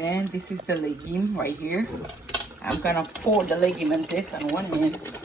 And this is the legume right here. I'm gonna pour the legume in this on one end.